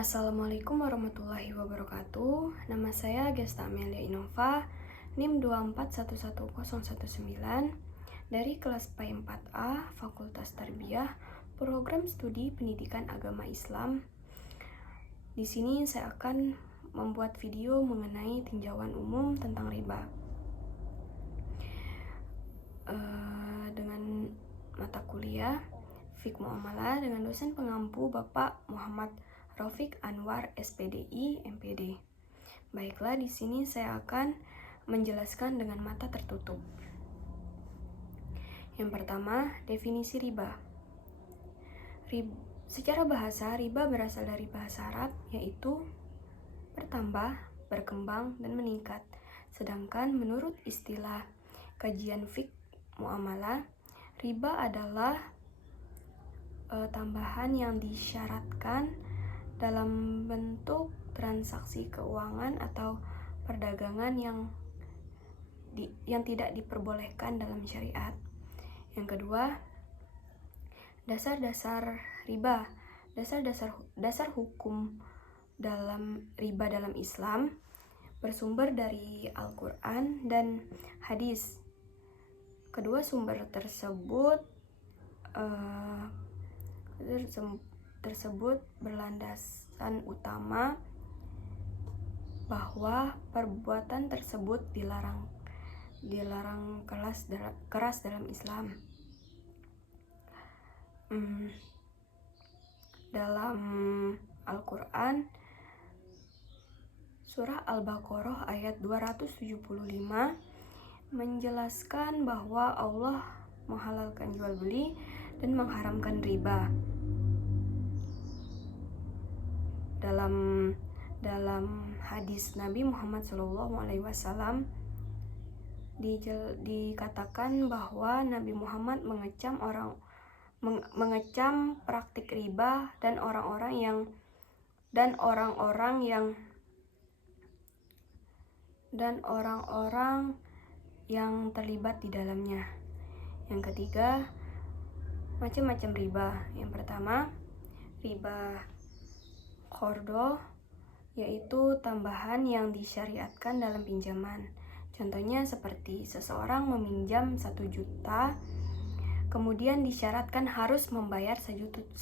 Assalamualaikum warahmatullahi wabarakatuh. Nama saya Gesta Amelia Innova, NIM 2411019 dari kelas P4A Fakultas Tarbiyah, Program Studi Pendidikan Agama Islam. Di sini saya akan membuat video mengenai tinjauan umum tentang riba. Dengan mata kuliah Fiqh Muamalah dengan dosen pengampu Bapak Muhammad Rafiq Anwar SPDI MPD. Baiklah, di sini saya akan menjelaskan dengan mata tertutup. Yang pertama, definisi riba. Secara bahasa, riba berasal dari bahasa Arab, yaitu bertambah, berkembang, dan meningkat. Sedangkan menurut istilah kajian fiqh muamalah, riba adalah tambahan yang disyaratkan dalam bentuk transaksi keuangan atau perdagangan yang tidak diperbolehkan dalam syariat. Yang kedua, dasar-dasar riba. Dasar hukum dalam riba dalam Islam bersumber dari Al-Quran dan hadis. Kedua sumber tersebut berlandasan utama bahwa perbuatan tersebut dilarang keras dalam Islam. Dalam Al-Quran, surah Al-Baqarah ayat 275 menjelaskan bahwa Allah menghalalkan jual beli dan mengharamkan riba. Dalam hadis Nabi Muhammad SAW dikatakan bahwa Nabi Muhammad mengecam praktik riba dan orang-orang yang terlibat di dalamnya. Yang ketiga, macam-macam riba. Yang pertama, riba qardo, yaitu tambahan yang disyariatkan dalam pinjaman. Contohnya seperti seseorang meminjam 1 juta, kemudian disyaratkan harus membayar 1.100.000.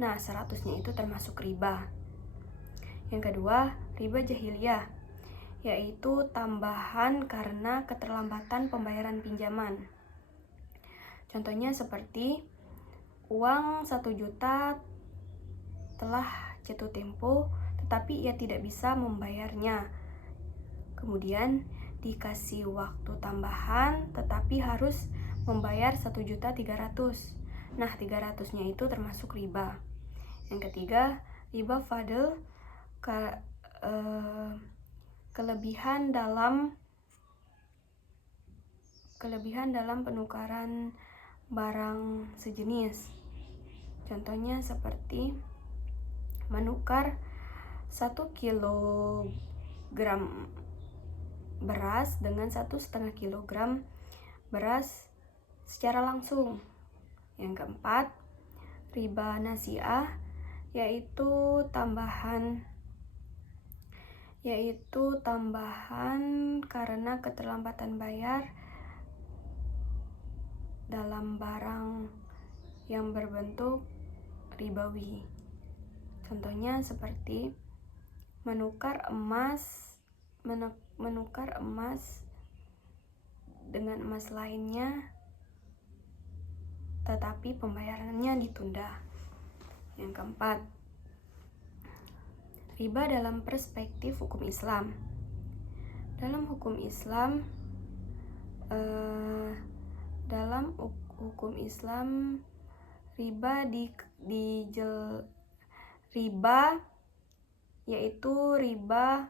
Nah, 100-nya itu termasuk riba. Yang kedua, riba jahiliyah, yaitu tambahan karena keterlambatan pembayaran pinjaman. Contohnya seperti uang 1 juta telah jatuh tempo, tetapi ia tidak bisa membayarnya. Kemudian dikasih waktu tambahan, tetapi harus membayar 1.300.000. Nah, 300-nya itu termasuk riba. Yang ketiga, riba fadl, kelebihan dalam penukaran barang sejenis. Contohnya seperti menukar 1 kilogram beras dengan 1,5 kilogram beras secara langsung. Yang keempat, riba nasi'ah, yaitu tambahan karena keterlambatan bayar dalam barang yang berbentuk ribawi. Contohnya seperti menukar emas dengan emas lainnya, tetapi pembayarannya ditunda. Yang keempat, riba dalam perspektif hukum Islam. Dalam hukum Islam, riba yaitu riba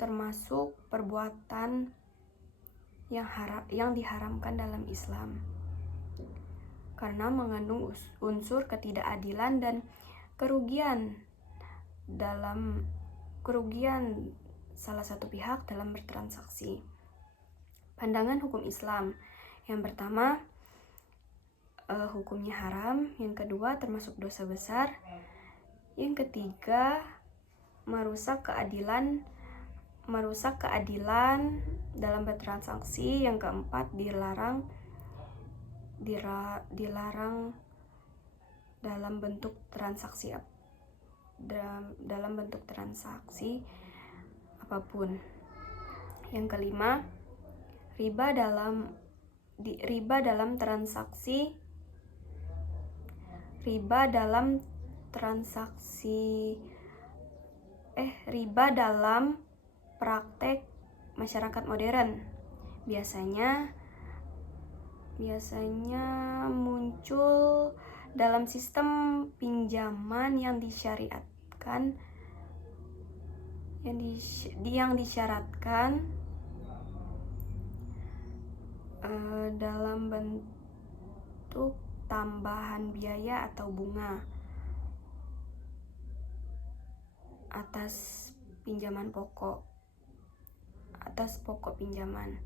termasuk perbuatan yang diharamkan dalam Islam karena mengandung unsur ketidakadilan dan kerugian salah satu pihak dalam bertransaksi. Pandangan hukum Islam. Yang pertama, hukumnya haram. Yang kedua, termasuk dosa besar. Yang ketiga, merusak keadilan dalam bertransaksi. Yang keempat, dilarang dalam bentuk transaksi apapun. Yang kelima, riba dalam praktek masyarakat modern. Biasanya muncul dalam sistem pinjaman yang disyaratkan dalam bentuk tambahan biaya atau bunga atas pokok pinjaman.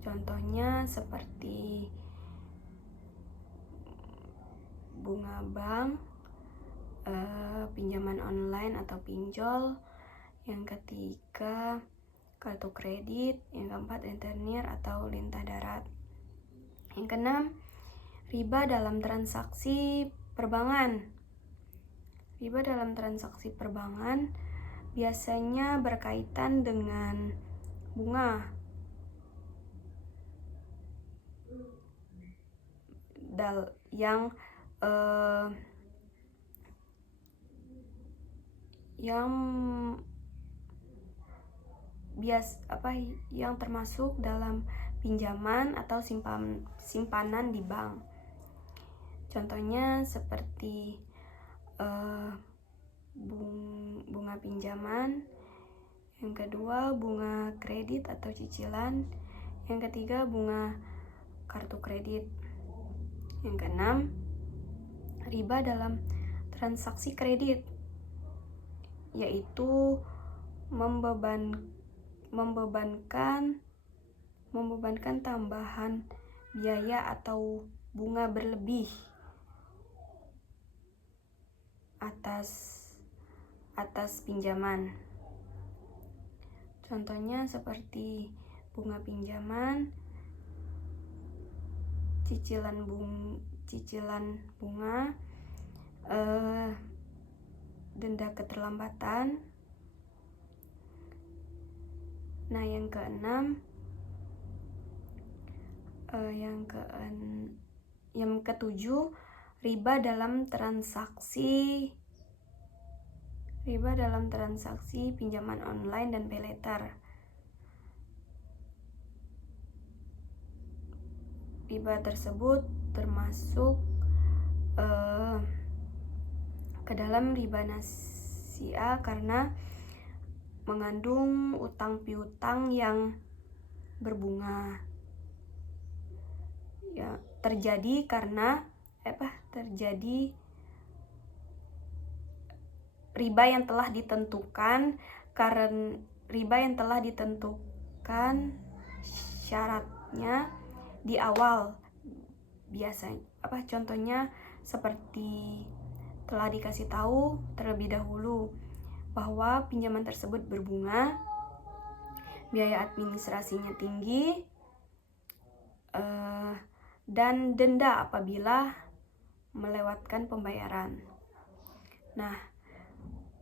Contohnya seperti bunga bank, pinjaman online atau pinjol. Yang ketiga, kartu kredit. Yang keempat, rentenir atau lintah darat. Yang keenam, riba dalam transaksi perbankan. Riba dalam transaksi perbankan biasanya berkaitan dengan bunga yang termasuk dalam pinjaman atau simpanan di bank. Contohnya seperti bunga pinjaman. Yang kedua, bunga kredit atau cicilan. Yang ketiga, bunga kartu kredit. Yang keenam, riba dalam transaksi kredit, yaitu membebankan tambahan biaya atau bunga berlebih atas pinjaman. Contohnya seperti bunga pinjaman, cicilan bunga, denda keterlambatan. Nah, yang ketujuh, riba dalam transaksi pinjaman online dan pay later. Riba tersebut termasuk ke dalam riba nasi'ah karena mengandung utang piutang yang berbunga. Ya, terjadi riba yang telah ditentukan syaratnya di awal. Contohnya seperti telah dikasih tahu terlebih dahulu bahwa pinjaman tersebut berbunga, biaya administrasinya tinggi, dan denda apabila melewatkan pembayaran. Nah,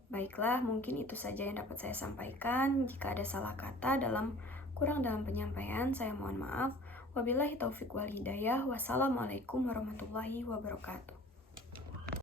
baiklah, mungkin itu saja yang dapat saya sampaikan. Jika ada salah kata kurang dalam penyampaian, saya mohon maaf. Wabillahi taufiq wal hidayah. Wassalamualaikum warahmatullahi wabarakatuh.